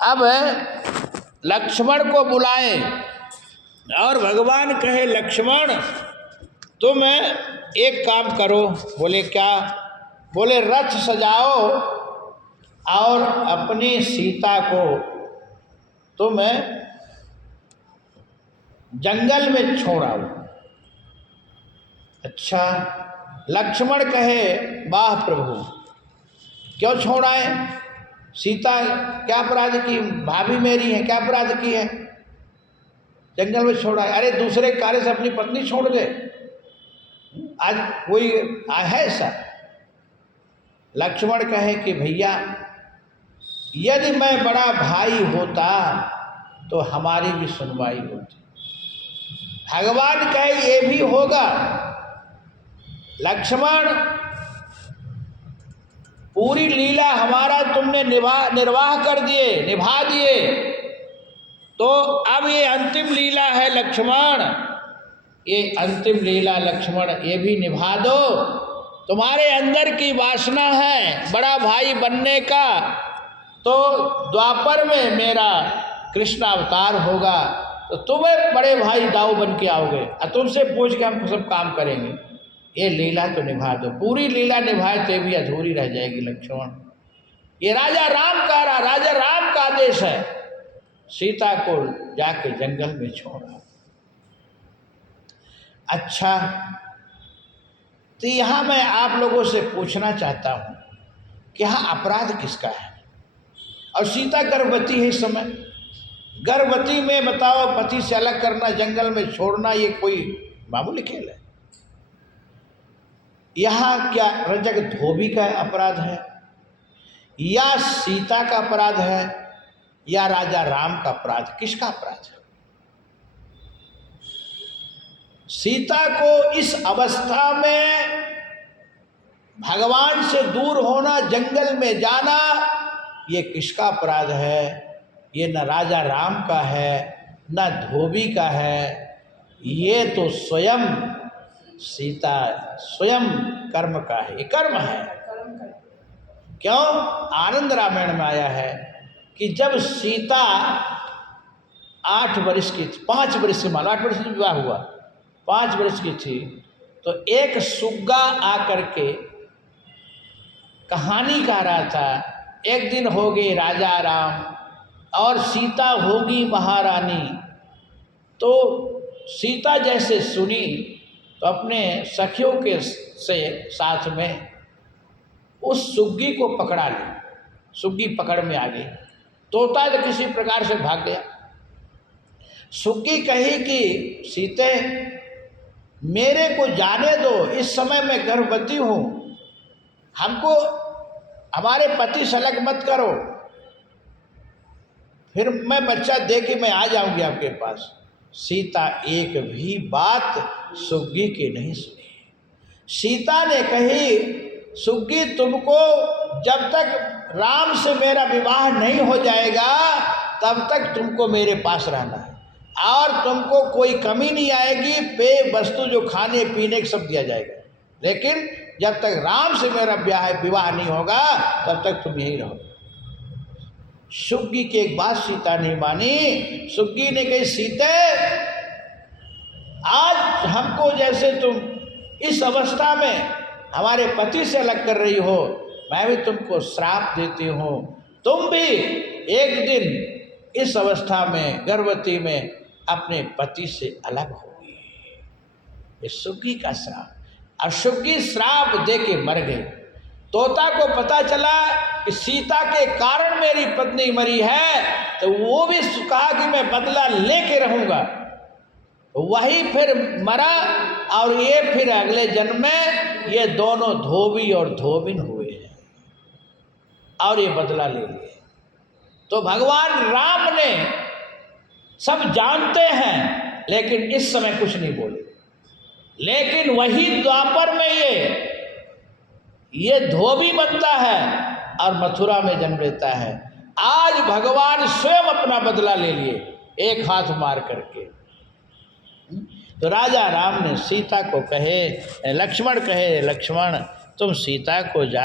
अब लक्ष्मण को बुलाए और भगवान कहे लक्ष्मण तुम एक काम करो। बोले क्या? बोले रथ सजाओ और अपनी सीता को तुम जंगल में छोड़ाओ। अच्छा, लक्ष्मण कहे वाह प्रभु, क्यों छोड़ाए? सीता क्या अपराध की? भाभी मेरी है, क्या अपराध की है? जंगल में छोड़ाए? अरे दूसरे कार्य से अपनी पत्नी छोड़ दे, आज कोई है ऐसा? लक्ष्मण कहे कि भैया यदि मैं बड़ा भाई होता तो हमारी भी सुनवाई होती। भगवान कहे ये भी होगा। लक्ष्मण पूरी लीला हमारा तुमने निर्वाह कर दिए, निभा दिए, तो अब ये अंतिम लीला है लक्ष्मण, ये अंतिम लीला लक्ष्मण ये भी निभा दो। तुम्हारे अंदर की वासना है बड़ा भाई बनने का, तो द्वापर में मेरा कृष्ण अवतार होगा तो तुम्हें बड़े भाई दाऊ बन के आओगे और तुमसे पूछ के हम सब काम करेंगे। ये लीला तो निभा दो। पूरी लीला निभाए तो भी अधूरी रह जाएगी लक्ष्मण। ये राजा राम का आदेश है, सीता को जाके जंगल में छोड़ा। अच्छा, तो यहाँ मैं आप लोगों से पूछना चाहता हूँ कि यहाँ अपराध किसका है? और सीता गर्भवती है इस समय। गर्भवती में बताओ पति से अलग करना, जंगल में छोड़ना, ये कोई मामूली खेल है? यहाँ क्या रजक धोबी का अपराध है, या सीता का अपराध है, या राजा राम का अपराध? किसका अपराध है? सीता को इस अवस्था में भगवान से दूर होना, जंगल में जाना, ये किसका अपराध है? ये न राजा राम का है न धोबी का है, ये तो स्वयं सीता स्वयं कर्म का है। ये कर्म है। क्यों? आनंद रामायण में आया है कि जब सीता 8 वर्ष की थी, 5 वर्ष की, मान 8 वर्ष से विवाह हुआ, 5 वर्ष की थी, तो एक सुग्गा आकर के कहानी कह रहा था, एक दिन हो गए राजा राम और सीता होगी महारानी। तो सीता जैसे सुनी तो अपने सखियों के से साथ में उस सुग्गी को पकड़ा ली। सुग्गी पकड़ में आ गई। तोता तो किसी प्रकार से भाग गया। सुग्गी कही कि सीते मेरे को जाने दो, इस समय मैं गर्भवती हूँ, हमको हमारे पति से अलग मत करो, फिर मैं बच्चा दे के मैं आ जाऊंगी आपके पास। सीता एक भी बात सुग्गी की नहीं सुनी। सीता ने कही सुग्गी तुमको जब तक राम से मेरा विवाह नहीं हो जाएगा तब तक तुमको मेरे पास रहना है, और तुमको कोई कमी नहीं आएगी, पेय वस्तु जो खाने पीने का सब दिया जाएगा, लेकिन जब तक राम से मेरा विवाह नहीं होगा तब तक तुम यहीं रहो। सुग्गी की एक बात सीता नहीं मानी। सुग्गी ने कही सीते आज हमको जैसे तुम इस अवस्था में हमारे पति से अलग कर रही हो, मैं भी तुमको श्राप देती हूँ, तुम भी एक दिन इस अवस्था में गर्भवती में अपने पति से अलग होगी। ये सुग्गी का श्राप। और सुग्गी श्राप दे के मर गई। तोता को पता चला कि सीता के कारण मेरी पत्नी मरी है, तो वो भी कहा कि मैं बदला लेके रहूँगा। वही फिर मरा, और ये फिर अगले जन्म में ये दोनों धोबी और धोबिन हुए हैं और ये बदला ले लिए। तो भगवान राम ने सब जानते हैं लेकिन इस समय कुछ नहीं बोले, लेकिन वही द्वापर में ये धोबी बनता है और मथुरा में जन्म लेता है। आज भगवान स्वयं अपना बदला ले लिए एक हाथ मार करके। तो राजा राम ने सीता को कहे, लक्ष्मण कहे, लक्ष्मण तुम सीता को जा